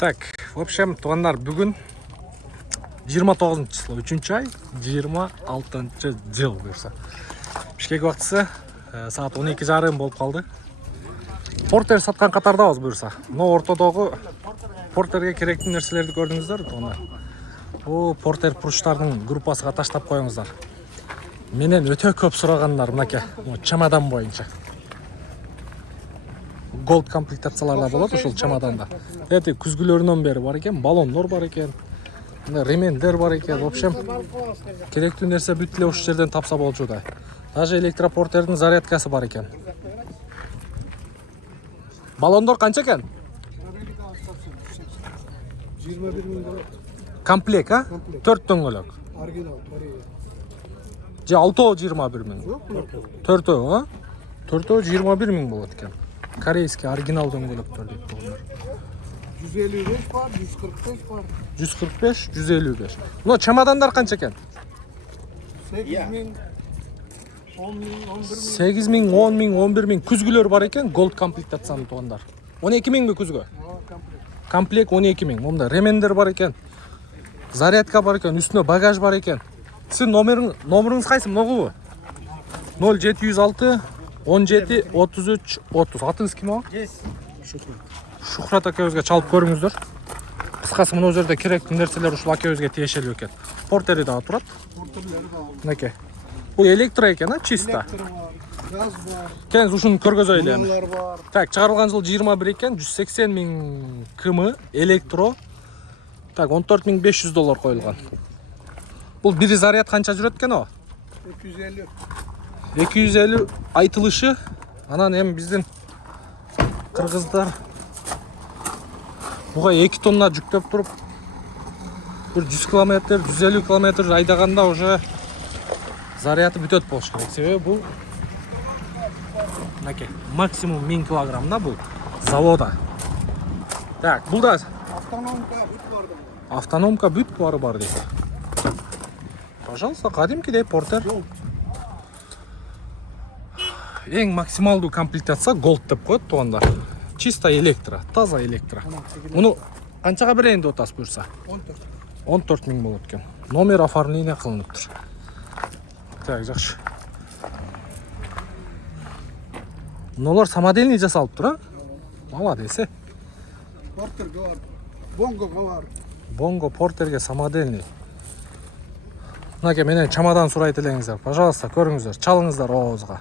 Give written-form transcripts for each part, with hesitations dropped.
Так, в общем, тугандар, бүгін 29 число, 3 ай, 26 жыл бұйырса. Бішкек уақытысы саат 12:30 болып қалды. Портер сатқан қатардабыз бұйырса. Но ортодогу портерге керекті нәрселерді көрдіңіздер, тугандар. О, портер пруштардың группасыға таштап қойыңыздар. Менен өте көп сұрағандар мынаке, чамадан бойынша. Голд комплектацияларда болады ошол чамаданда. Эти күзгүлөрүнөн бери бар экен, баллондор бар экен, ремендер бар экен. В общем, керектүү нерсе бүт эле ушул жерден тапса болчу да. Даже электропортердин зарядкасы бар экен. Баллондор канча экен? 21 000 доллар. Комплект, а? 4 дөңгөлөк. Оригинал, Же 6 21 000. 4, а? 4 21 000 болот экен. Корейский оригинал дөңгөлөктөр дейт булар. 155 бар, 145 бар. 145, 155. Но чамадандар канча экен? 8 000, 10 000, 11 000. 8 000, 10 000, 11 000 күзгүлөр бар экен, голд комплектацияны тугандар. 12 000 күзгө? Комплект 12 000. Монда ремендер бар экен. Зарядка бар экен, үстүнө багаж бар экен. Сиздин номериңиз кайсы? Могулбу? 0706 17 33 30. Атыңыз ким о? Шухрат акебизге чалып көрүңүздөр. Кыскасы мына жерде керектүү нерселер ушул акебизге тиешелүү экен. Портери дагы турат. Портерлери бар. Мынакей. Бул электро экен, а? Чисто. Электр бар, газ бар. Кеңиз ушуну көргөзөйлү эми. Булар бар. Так, чыгарылган жыл 21 экен, 180 000 км электро. Так, 14 500 доллар коюлган. Бул бири заряд канча жүрөт экен о? 250. 250 айтылышы. Анан эми биздин кыргыздар буга 2 тонна жүктөп туруп бир 100 км, 150 км айдаганда уже заряды бүтөт болуш керек. Себеби бул мынакей максимум 1000 кг да бул завода. Так, бул да Автономка бүт бар да. автономка бүт бары бар дейт. Пожалуйста, кадимкидей портер. Эң максималдуу комплектация голд деп коет тугандар. Чисто электро, таза электро. Муну канчага берейин деп атасыз буюрса? 14 000 болот экен. Номер оформление кылыныптыр. Так, жакшы. Мыналар самодельный жасалыптыр, а? Молодец. Портерге бар. Бонгого бар. Бонго портерге самодельный. Мынаке менен чамадан сурайт элеңиздер. Пожалуйста, көрүңүздөр, чалыңыздар оозга.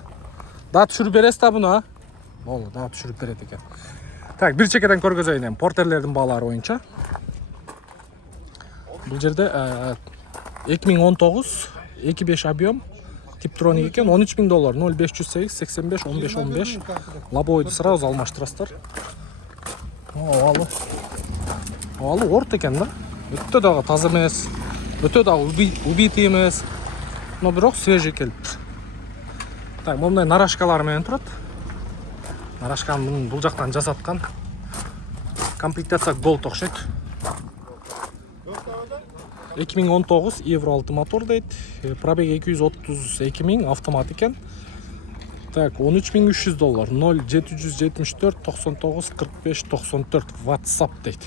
Да түшүрүп бересиз да буну, а? Болду, да түшүрүп берет экен. Так, бир чекеден көргөзөйүн эми портерлердин баалары боюнча. Бул жерде 2019 2.5 объем Tiptronic экен, 13 000 доллар, 0508 85 15 15. Лобойду сразу алмаштырасыздар. Абалы орт экен да. Өтө дагы таза эмес, өтө дагы убитый эмес. Но бирок свежий келиптир. Так, мондай нарашкалар менен турат. Нарашканы бул жактан жасаткан. Комплектация голд окшойт. 2019 евро 6 мотор дейт. Пробег 232 000, автомат экен. Так, 13 300 доллар. 0774 99 45 94 WhatsApp дейт.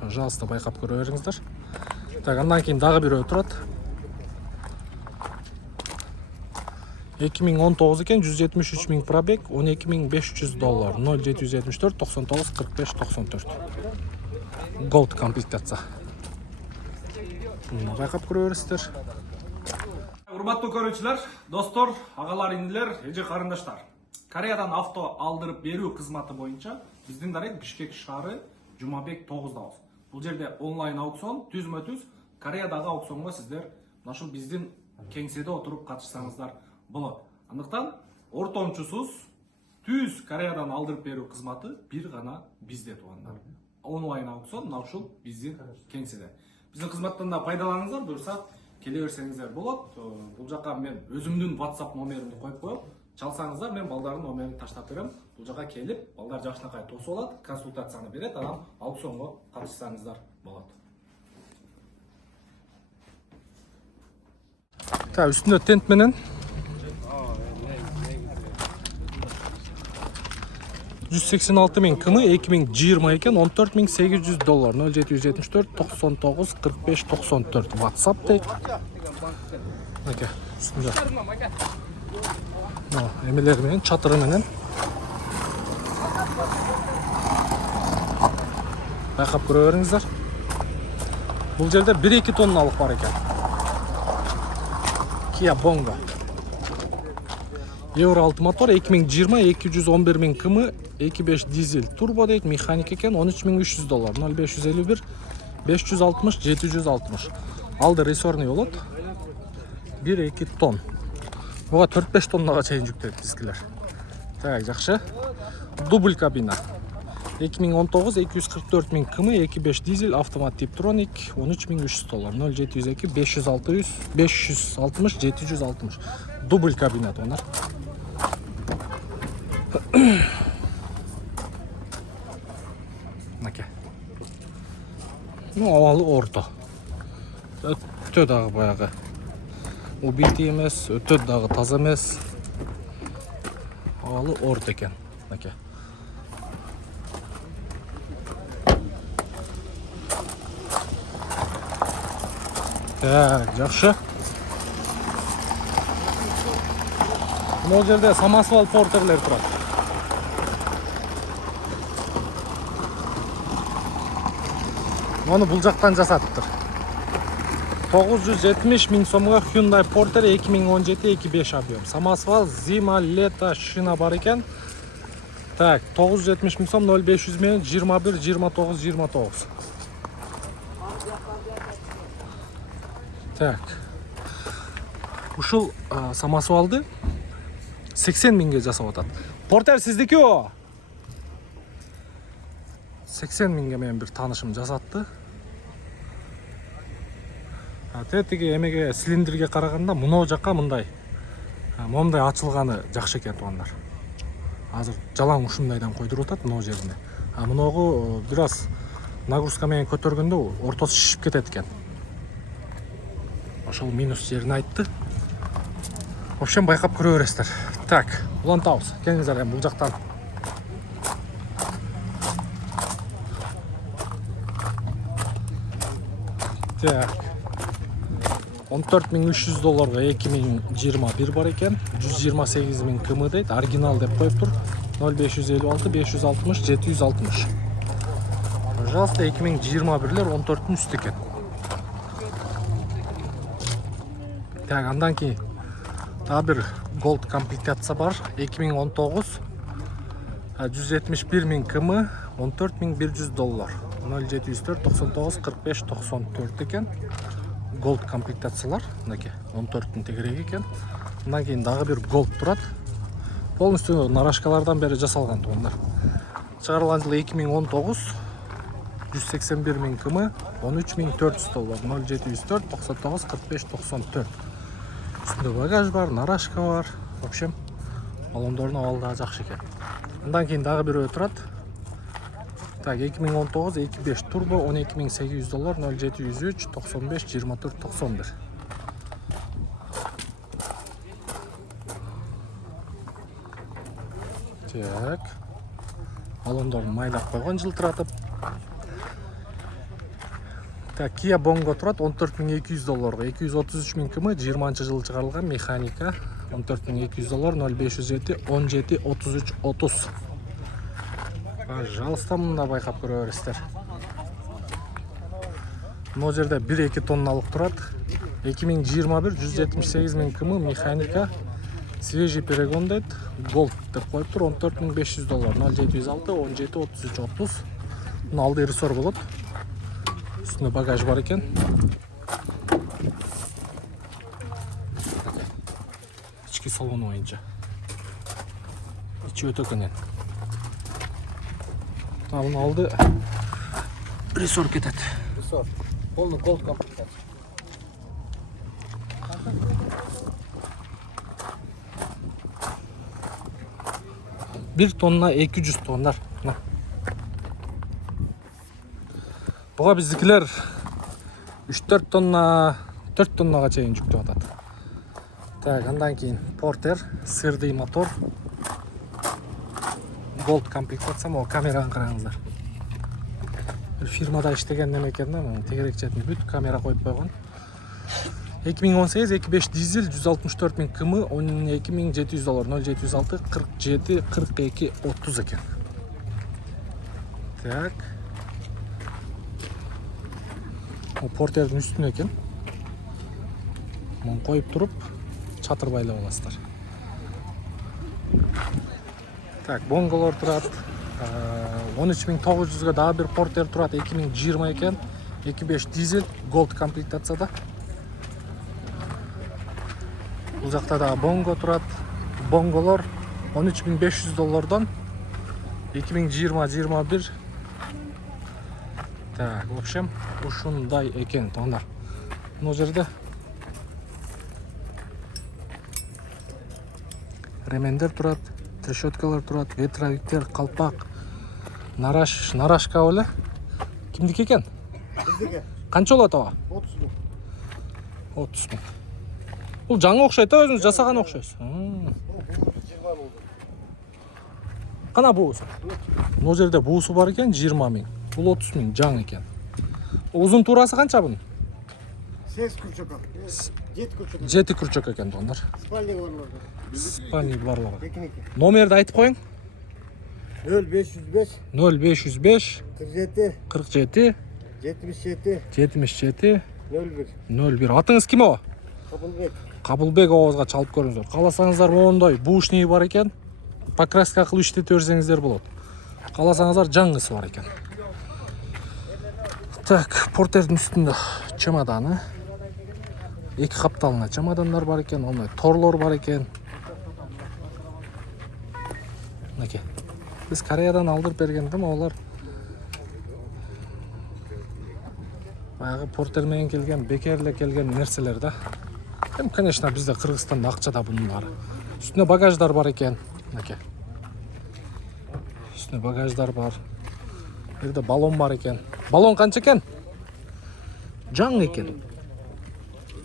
Пожалуйста, байкап көрө бериңиздер. Так, андан кийин дагы бирөө турат. 2019 экен, 173 000 пробег, 12 500 доллар. 0774 99 45 94. Голд комплектация. Байкап көрө бересиздер. Урматтуу көрүүчүлөр, достор, агалар, индилер, эже карындаштар. Кореядан авто алдырып берүү кызматы боюнча биздин дарек Бишкек шаары Жумабек 9дабыз. Бул жерде онлайн аукцион, түзмө-түз Кореядагы аукционго сиздер ушул биздин кеңседе отуруп катышсаңыздар болот. Андыктан ортомчусуз түз Кореядан алдырып берүү кызматы бир гана бизде тугандар. Онлайн аукцион ушул биздин кеңседе. Биздин кызматтан да пайдаланыңыздар, буюрса келе берсеңиздер болот. Бул жака мен өзүмдүн WhatsApp номеримди коюп коем. Чалсаңыздар, мен балдардын номерин таштап берем. Бул жака келип, балдар жакшынакай тосуп алат, консультацияны берет, анан аукционго катышсаңыздар болот. Та үстүндө тент менен 186.000 км 2020 екен, $14.800. 0774 99 45 94 WhatsApp дейт. Оке, үстінде. Емелер менен, чатыры менен. Байқап көре беріңіздер. Бұл жерде 1-2 тонналық бар екен. Kia Bongo. Euro 6 мотор 2020 211.000 км 2.5 дизель турбо дейт, механик екен, $13.300. 0551 560 760. Алды ресорный болот. 1-2 тонн. Буга 4-5 тоннаға чейин жүктейт дискілер. Так, жақшы. Дубль кабина. 2019 244.000 км 2.5 дизель автомат Tiptronic $13.300. 0702 560 760. Дубль кабина тонар. Наке. Авалы орто. Өтө дагы баягы. Убити эмес, өтө дагы таза эмес. Авалы орто экен. Наке. Так, жақсы. Бұл жерде самосвал портерлер тұрады. Оны бұл жақтан жасатыптыр. 970.000 сомға Hyundai Porter 2017 2.5 объем. Самосвал, зима, лето, шина бар екен. Так, 970.000 сом 0500 мен 21 29 29. Так. Ушул самосвалды 80 миңге жасап атат. Портер сиздики о? 80 миңге мен бир танышым жасатты. Тетиги эмеге цилиндрге караганда мынау жакка мындай. Момундай ачылганы жакшы экен тугандар. Азыр жалаң ушундайдан койдуруп атат мынау жерине. Мыногу бир аз нагрузка менен көтөргөндө ортосу шишип кетет экен. Ошол минус жерин айтты. В общем, байкап көрө бересиздер. Так, улантабыз. Келиңиздер эми бул жактан. Так. $14.300 2021 бар екен. 128.000 км дейт. Оригинал деп коюп тур. 0556 560 760. Пожалуйста, 2021лер 14-тün үстү экен. Так, андан кийин дагы бир Gold комплектация бар. 2019 171.000 км $14.100. 0704 99 45 94 экен. Gold комплектациялар, мынакей 14-тün тегереги экен. Андан кийин дагы бир Gold турат. Полностью нарашкалардан бери жасалган тугандар. Чыгарылган жылы 2019 181.000 км $13.400. 0704 99 45 94. Üstünde bagaj бар, нарашка бар. В общем, балондордун абалы дагы жакшы экен. Андан кийин дагы бирөө турат. Так, 2019 2.5 турбо $12.800. 0703 95 24 91. Так. Балондорун майлап койгон жылтыратып. Так, Kia Bongo турат $14.200. 233.000 км 20-жылы чыгарылган механика. $14.200. 0507 17 33 30. Пожалуйста, мында байкап көрө бересиздер. Мына жерде 1-2 тонналык турат. 2021 178.000 км механика. Свежий перегон дейт. Gold деп коюп тур. $14.500. 0706 17 33 30. Мына алды ресор болот. Üstünde bagaj бар екен. İçki salonu oyunca. İçi öte könen. Tamam, aldı. Resor кетет. Resor. Полный Gold комплектация. Bir tonna 200 tonlar. Буга биздикилер 3-4 тонна, 4 тоннага чейин жүктөп атат. Так, андан кийин Porter, сырдый мотор. Gold комплектация, могу камераны қараңыздар. Фирмада иштеген неме экен да, тегерек четин бүт камера коюп койгон. 2018 2.5 дизель 164.000 км, $12.700, 0706 47 42 30 екен. Так. О, портердің үстүнө екен. Муну коюп туруп, чатыр байлап аласыздар. Так, бонголор турат. 13.900-га дагы бир портер турат, 2020 екен. 2.5 дизель, голд комплектацияда. Бул жакта да бонго турат. Бонголор $13.500, 2020-21. Так, в общем, ушундай экен тондар. Мына жерде ремендер турат, трешеткалар турат, ветровиктер, калпак, нарашка беле. Кимдики экен? Биздики. Канча болот ага? 30 мың. 30 мың. Бул жаңы окшойт да, өзүңүз жасаган окшойсуз. Кана буусу? Мына жерде буусу бар экен 20 мың. Бул 30 мың жаңы экен. Узун туурасы канча бунун? 8 күрчөк. 7 күрчөк. 7 күрчөк экен тондар. Спальник барлар. Спальник барлыгы. Техника. Номерди айтып коюң. 0505 0505 47 47 77 77 01. 01. Атыңыз ким о? Кабылбек. Кабылбек оозга чалып көрүңүздөр. Кааласаңыздар моундай бушний бар экен. Покраска кылып иштете берсеңиздер болот. Кааласаңыздар жаңысы бар экен. Так, портердин үстүндө чемоданы. 2 капталына чемодандар бар экен, ондай торлор бар экен. Мынакей. Биз Кореядан алдырып бергендим, олар баягы портер менен келген, бекерле келген нерселер да. Эми, конечно, бизде Кыргызстанда акча да бунун баары. Үстүнө багаждар бар экен. Мынакей. Үстүнө багаждар бар. Бу жерде баллон бар экен. Баллон канча экен? Жаңы экен.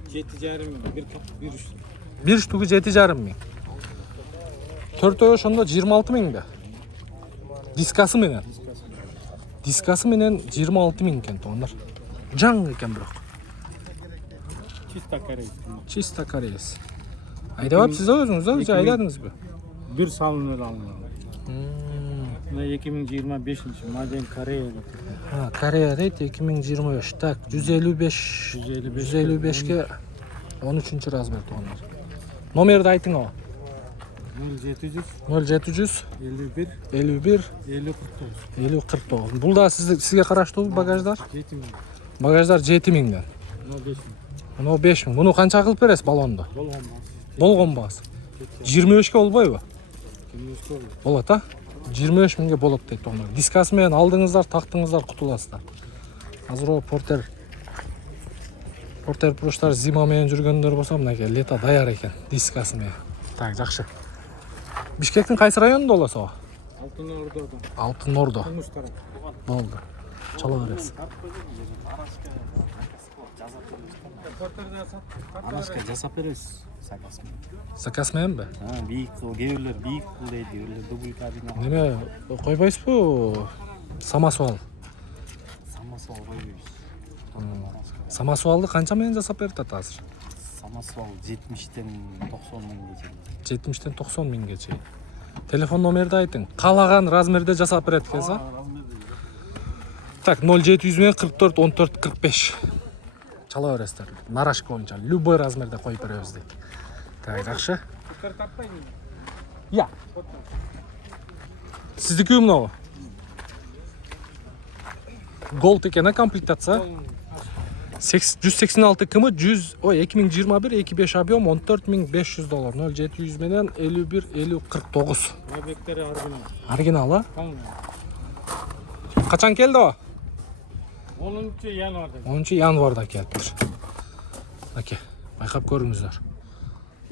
7,5 мың. Bir штугу 7,5 мың. Төртөө ошондо 26 мың да. Дискасы менен. Дискасы менен 26 мың экен тондар. Жаңы экен бирок. Чисто корейский. Чисто кореец. Айдап сиз өзүңүз же айдадыңызбы? Bir salınır alınır. Мына 2025 модель Кореяда. Корея дейт 2025. Так, 155ке 13 размер тондар. Номерди айтың о. 0700 0700 51 51 50 50 49. Бул да сизге караштуу багаждар? 7 мың. Багаждар 7 миңден. 05 мың. Мына 5 миң. Муну канча кылып бересиз баллонду? Болгон баасы. 25ке болбойбу? Болот а? 25 миңге болот дейт тондар. Дискасы менен алдыңыздар, тактыңыздар, кутуласыздар. Азыр о портер проштар зима менен жүргөндөр болсо, мынакей лето даяр экен дискасы менен. Так, жакшы. Бишкектин кайсы районунда болосо? Алтын Ордо. Болду. Чала бересиз. Арашка жасап беребиз. Заказ мененби? Бийик, кээ бийик дейт, кээ дубль кабина. Неме койбойсузбу? Самосвал. Самосвал койбойбуз. Самосвалды канча менен жасап берет азыр? Самосвал 70-тен 90 миңге. 70-тен 90 миңге чейин. Телефон номерди айтың. Каалаган размерде жасап берет экенсиз. Так, 0700 менен 44 14 45. Чала бересиздер. Нарашка боюнча любой размерде коюп беребиз дейт. Так, жакшы. Я. Сиздики мынабу? Голд экен комплектация. 186 км 2021 2.5 объем $14.500, 0700 менен 51 50 49. Бектери оригинал. Оригинал а? Качан келди о? 10 январда. 10 январда келиптир. Оке, байкап көрүңүздөр.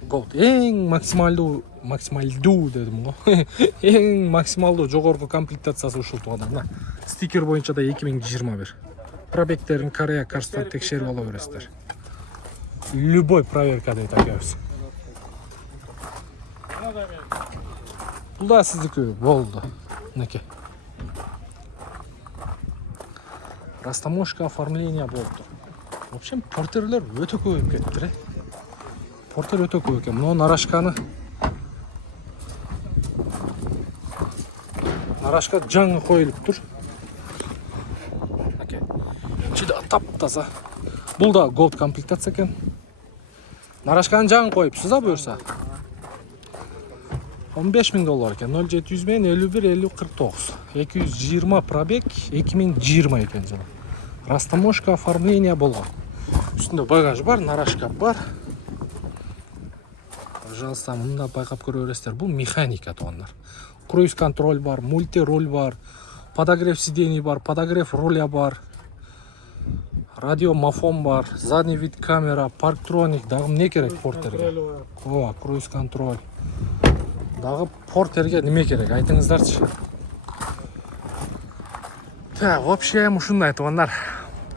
Голд эң максималдуу дедим го. Эң максималдуу жогорку комплектациясы ушул тууган. Стикер боюнча да 2021. Пробектерин Корея Карстан текшерип ала бересиздер. Любой проверка дейт акебиз. Бул да сиздики болду. Мынакей. Растаможка оформление болуп тур. В общем, портерлер өтө көбөйүп кетти. Портер өтө көп экен. Мына нарашканы нарашка жаңы коюлуп тур. Мынакей. Ичи да таптаза. Бул да голд комплектация экен. Нарашканы жаңы коюпсуз да буюрса. $15.000 екен. 0700 менен 51 50 49. 220 пробег 2020 екен жылы. Растаможка оформление болгон. Үстүндө багаж бар, нарашка бар. Пожалуйста, мында байкап көрө бересиздер. Бул механика туугандар. Круиз контроль бар, мульти-руль бар, подогрев сидений бар, подогрев руля бар. Радиомафон бар, задний вид камера, парктроник, дагы эмне керек портерге? Ооба, круиз контроль. Дагы портерге неме керек? Айтыңыздарчы. Так, в общем, ушундай туугандар.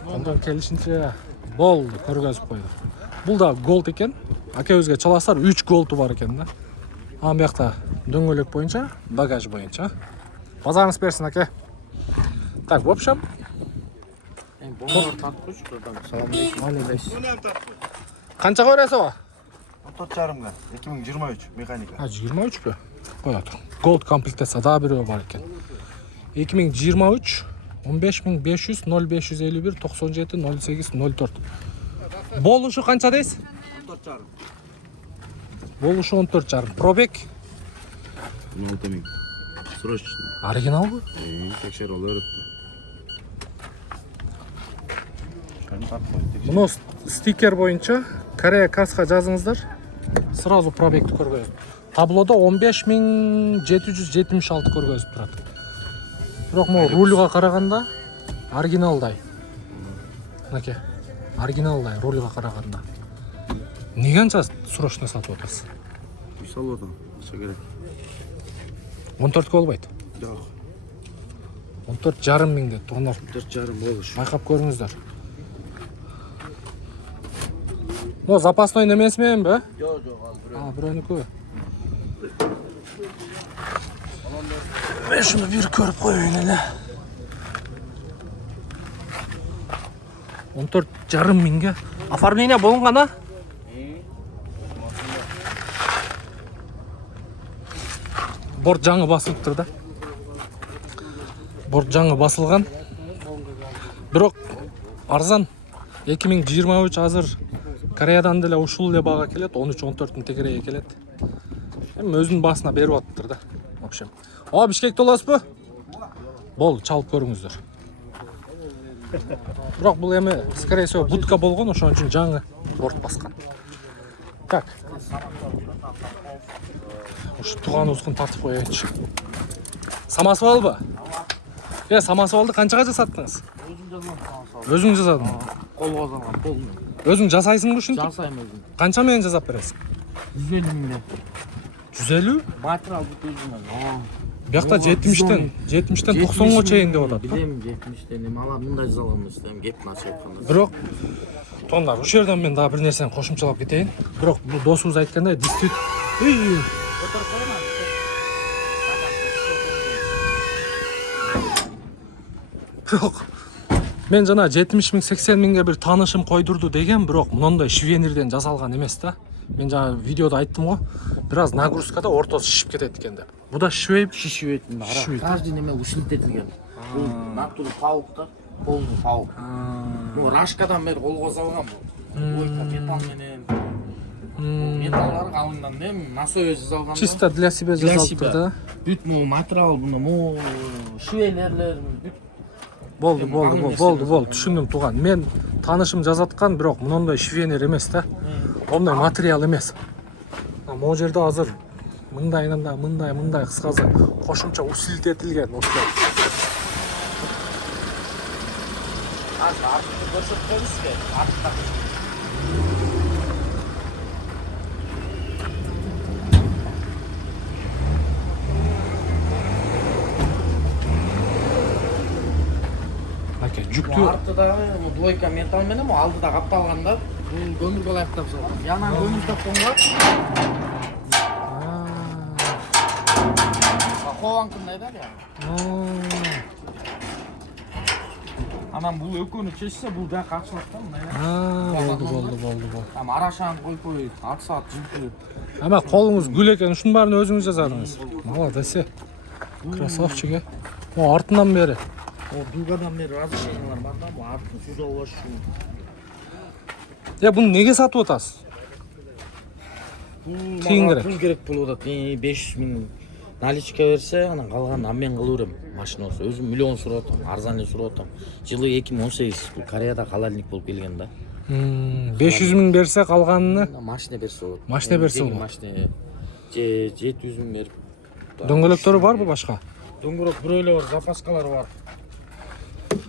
Ондон келишинче болду, көргөзүп койдук. Бул да голд экен. Акебизге чаласар 3 голду бар экен да. Ан бuyakта дөңгөлөк боюнча, багаж боюнча. Базарыңыз берсин, аке. Так, в общем, канчага бересиз? 14,5 2023 механика. 23 Коя тур. Голд комплектация дагы бирөө бар экен. 2023 15500 0551 97 08 04. Болушу канча дейсиз? 14,5. Болушу 14,5. Пробег 16.000. Срочно. оригиналбы? Текшер ол өрөттү. Муну стикер боюнча Корея Карска жазыңыздар. Сразу пробегти көргөзүп. Таблода 15776 көргөзүп турат. Бирок могу рульга караганда оригиналдай. Мынакей. Оригиналдай рульга караганда. Эмнеге анча срочно сатып атасыз? Үй салып атам. Акча керек. 14 болбойт. Жок. 14,5 миң деп тургандар. 4,5 болуш. Байкап көрүңүздөр. Мо запасной немеси мененби? Жок, ал Бирөөнүкү. Мен шуну бир көрүп коеюн эле. 14,5 миңге оформление болгон а? Борт жаңы басылыптыр да. Борт жаңы басылган. Бирок арзан. 2023 азыр Кореядан деле ушул эле бага келет, 13-14 тегереге келет. Эми өзүнүн басына берип атыптыр да. В общем. О, Бишкекте болосузбу? Болду, чалып көрүңүздөр. Бирок бул эми скорее всего будка болгон, ошон үчүн жаңы борт баскан. Так. Ушу тууганыбыздын тартып коеюнчу. Самосвалбы? Самосвалды канчага жасаттыңыз? Өзүң жасадың? колго алган, полный. Өзүң жасайсыңбы ушинтип? Жасайм өзүм. Канча менен жасап бересиң? 150 миңде. 150? Материал бүт өзүм. Биякта 70тен 90га чейин деп атат. Билем 70тен. Эми алар мындай жасалган эмес, кеп начып айтканда. Бирок тондар, ушул жерден мен дагы бир нерсени кошумчалап кетейин. Бирок бул досубуз айткандай, действительно бирок мен жана 70 миң 80 миңге бир таанышым койдурду деген, бирок мондой швенирден жасалган эмес да. Мен жана видеодо айттым го, бир аз нагрузкада ортосу шишип кетет экен деп. Бу да шишпейби? Шишибейт. Каждый неме усилителген. Бул натур пауктар, полный паук. Бул рашкадан бери колго салган бул. Бойка металл менен. Металлар калыңдан эми насой жасалган. Чисто для себя жасалыптыр да. Бүт могу материал, буну швелерлер, бүт. Болду, түшүндүм тууган. Мен таанышым жасаткан, бирок мондой швенер эмес да. Ондай материал эмес. Могу жерде азыр мындай кыскасы кошумча усилтетилген ошо. Артты көрсөткөнүзбү? Артта. Аке, жүктүү. Артыдагы двойка металл менен алдыда капталган да. Бул көмүргө ылайыктап салган. Янан көмүр тапканга Хованкындай да. Анан бул экөөнү чечсе бул да какчылат да мындай. Болду. Там арашаң койпой, аксаат жылкы. Ама колуңуз гүл экен, ушунун баарын өзүңүз жасадыңыз. Молодец. Красавчик э. О, артынан бери. О, дугадан бери разрешениялар бар да, бул артын сүзө баш. Буну неге сатып атасыз? Тиң керек. Пул керек болуп атат. 500 миң наличка берсе, анан калганын мен кылып берем. Машина болсо өзүм миллион сурап атам, арзан эле сурап атам. Жылы 2018 бул Кореяда халалник болуп келген да. 500 миң берсе калганын Машина берсе болот. Машина берсе болот. Машина 700 миң берип. Дөңгөлөктөрү барбы башка? Дөңгөлөк бирөө эле бар, запаскалары бар.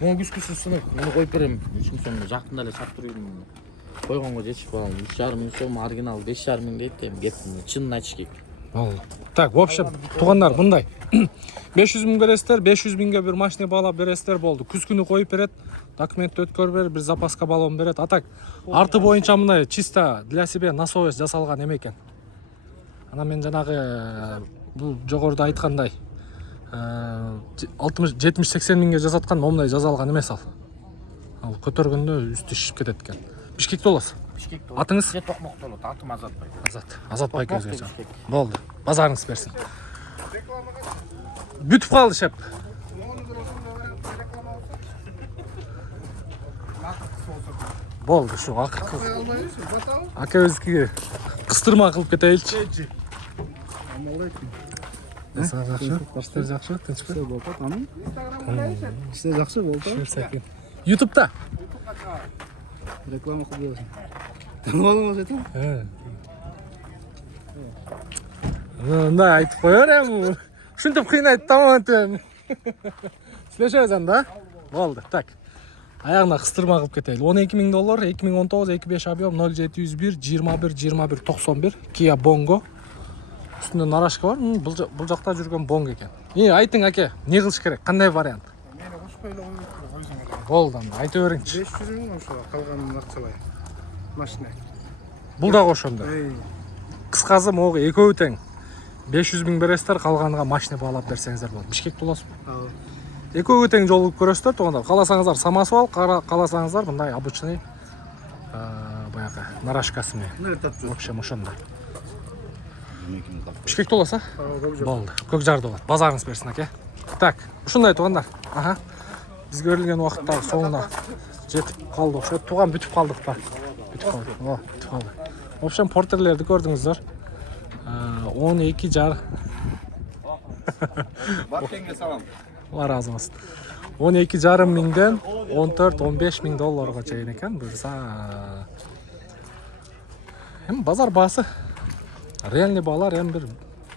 Моң күскүсү сынып, муну коюп берем. 3 миң сом жакында эле сатып жүрдүм. Койгонго жетишип калган. 3,5 миң сом оригинал 5,5 миң дейт эми кептин. Чынын айтыш керек. Так, в общем, туугандар мындай. 500 миң бересиздер, 500 миңге бир машина баалап бересиздер, болду. Күз күнү коюп берет, документти өткөрүп берип, бир запаска баллон берет. А так, арты боюнча мындай чисто для себя на совесть жасалган эме экен. Анан мен жанагы бул жогоруда айткандай 60-70-80 миңге жасаткан момундай жасалган эмес ал. Ал көтөргөндө үстү шишип кетет экен. Бишкекте болосуз. Бишкекте. Атыңыз? Же Токмокто болот, атым Азатбай. Азатбай көзгөчө. Болду. Базарыңыз берсин. Бүтүп калды шеп. Болду, şu акыркы. Акебизге кыстырма кылып кетейинчи. Сага жакшы? Иштер жакшы? Тынчпы? İşte жақсы болды. Шүрсекен. YouTube'da? Реклама қылып боласың. Танып алдың ба жетім? Мындай айтып коер эми. Ушинтип кыйнайт тамам. Сүйлөшөбүз анда. Болду. Так. Аягына кыстырма кылып кетели. $12,000, 2019-25 объем 0701 21 21 91 Kia Bongo. Үстүндө нарашка бар. Бул жакта жүргөн Bongo экен. Айтың аке, эмне кылыш керек? Кандай вариант? Мені қоспайлы қойсың. Болду анда, айта бериңчи. 500 мың ошо калганын акчалай. Машина. Бул да ошондо. Кыскасы могу экөө тең. 500 миң бересиздер, калганына машина баалап берсеңиздер болот. Бишкекте болосузбу? Экөө тең жол көрөсүздөр туугандар. Кааласаңыздар самосвал, кааласаңыздар мындай обычный баягы нарашкасы менен. В общем, ошондой. Бишкекте болосуз, а? Болду. Көк жарда болот. Базарыңыз берсин аке. Так, ушундай туугандар. Аха. Бизге берилген убакыттагы соңуна жетип калды окшойт. Тууган бүтүп калдык да. Бүтүп калдык. Бүтүп калды. В общем, портерлерди көрдүңүздөр. 12 жар. Баткенге салам. Allah razı olsun. 12,5 mingden 14-15 ming dollarga чейин экен буюрса. Эми базар баасы реальный баалар эми бир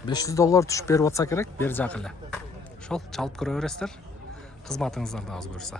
$500 түшүп берип атса керек, бери жак эле. Ошол чалып көрө бересиздер. Кызматыңыздар да аз буюрса.